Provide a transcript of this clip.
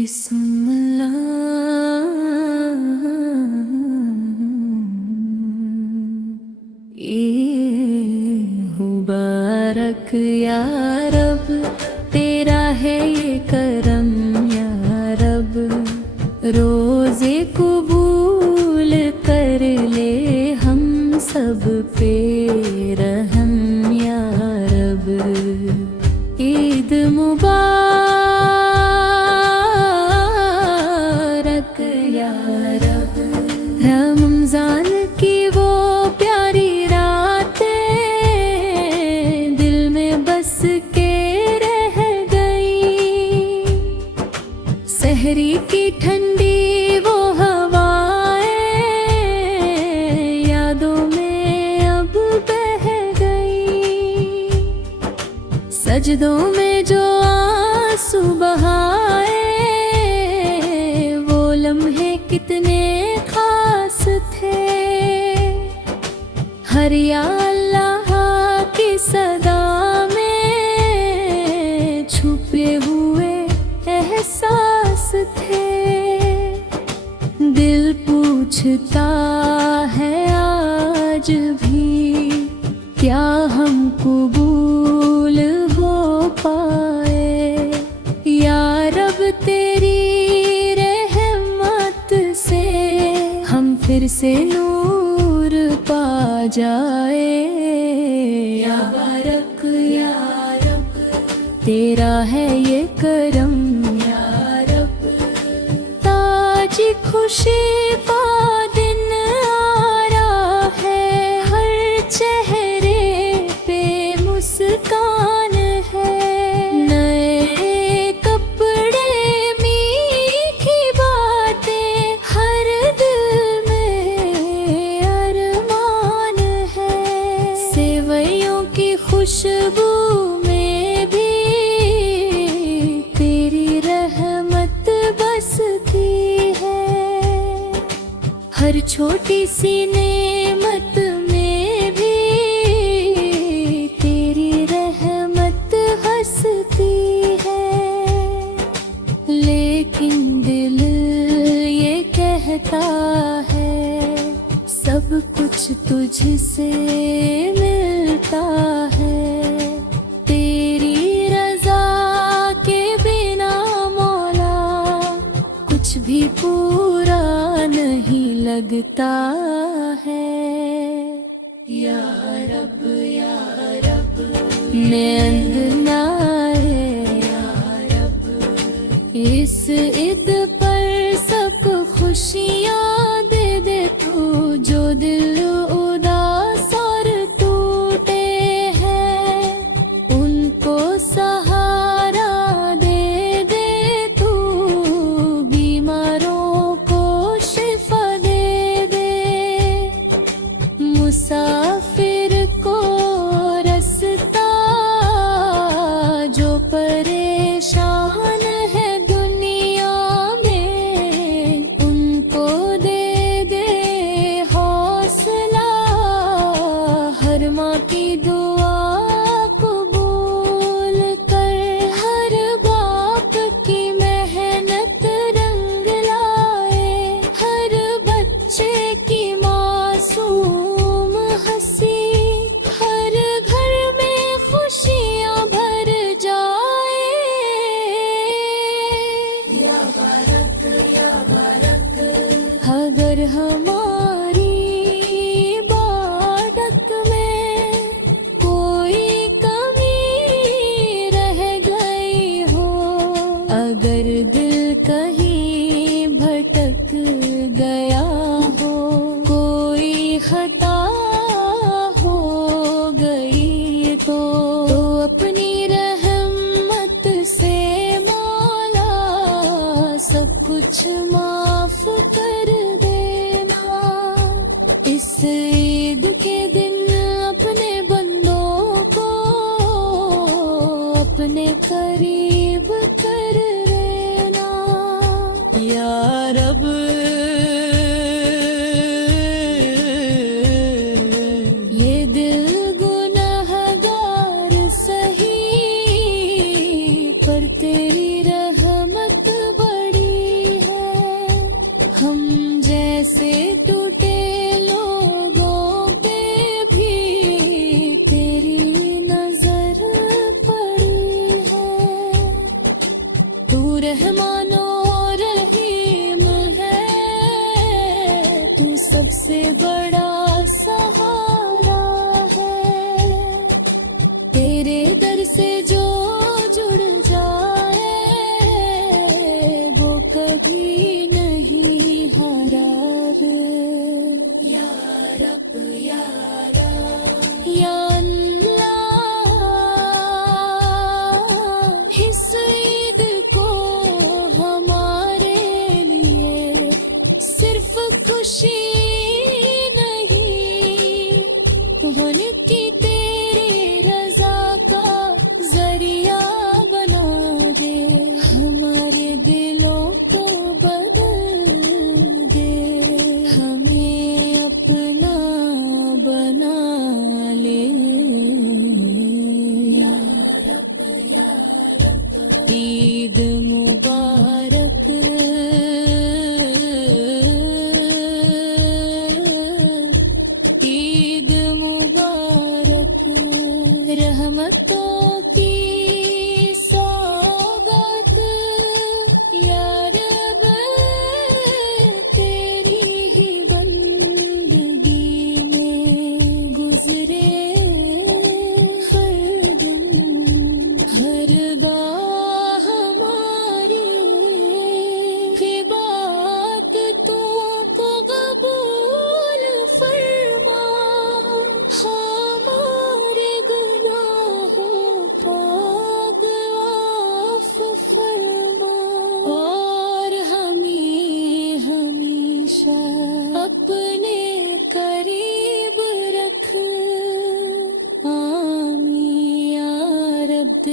बिस्मिल्लाह मुबारक या रब, तेरा है ये करम या रब, रोज़े कबूल कर ले हम सब पे रहम या रब। ईद मुबारक या रब, रमज़ान की वो प्यारी रातें दिल में बस के रह गई, सहरी की ठंडी वो हवाएं यादों में अब बह गई, सजदों में जो आंसू बहाए वो लम्हे कितने खास थे, हर या अल्लाह की सदा में छुपे हुए एहसास थे। दिल पूछता है आज भी क्या हम कबूल हो पाए, या रब तेरी रहमत से हम फिर से नूर पा जाए। या बारक या रब, तेरा है ये करम या रब, ताजी खुशी का दिन आ रहा है, हर चेहरे पे मुस्कान है, नए कपड़े मीठी बातें, हर दिल में अरमान है, सेवैयों की खुशबू में भी तेरी रहमत बसती है, हर छोटी सी नेमत में भी तेरी रहमत हंसती है। लेकिन दिल ये कहता है सब कुछ तुझसे मिलता है, तेरी रजा के बिना मौला कुछ भी पूरा नहीं लगता है। या रब मैं अंधना है या रब, इस ईद पर सबको खुशियाँ दे दे तू, जो दिल उदास और टूटे हैं उनको सहारा दे दे तू, बीमारों को शिफा दे दे, मुसाफिर को रास्ता जो परेशान है दुनिया में उनको दे दे हौसला, हर माँ की दुआ कबूल कर, हर बाप की मेहनत रंग लाए, हर बच्चे की मासूम हंसी, हर घर में खुशियाँ भर जाए। या बारक अगर हमारी बाडक में कोई कमी रह गई हो, अगर दिल कहीं भटक गया हो, कोई खता हो गई तो अपनी रहमत से मौला सब कुछ माफ कर देना। इस ईद के दिन अपने बंदों को अपने करीब कर लेना। या रब ये दिल गुनहगार सही पर तेरी रहमत बड़ी रहमानो रहीम है, तू सबसे बड़ा सहारा है। तेरे दर से जो जुड़ जाए वो कभी नहीं हारा है। या रब या रब या अल्लाह, इस ईद को हमारे लिए सिर्फ खुशी नहीं बल्कि तेरी रजा का जरिया बना दे। हमारे दिलों को बदल दे, हमें अपना बना ले। या रब या रब, ईद मुबारक, ईद मुबारक। रहमतों की सौगात या रब, तेरी ही बंदगी में गुजरे हर दिन। हर बार हमारी इबादतों को कबूल फरमा, हमारे गुनाहों का माफ फरमा, और हमें हमेशा अपने करीब रख। आमीन या रब।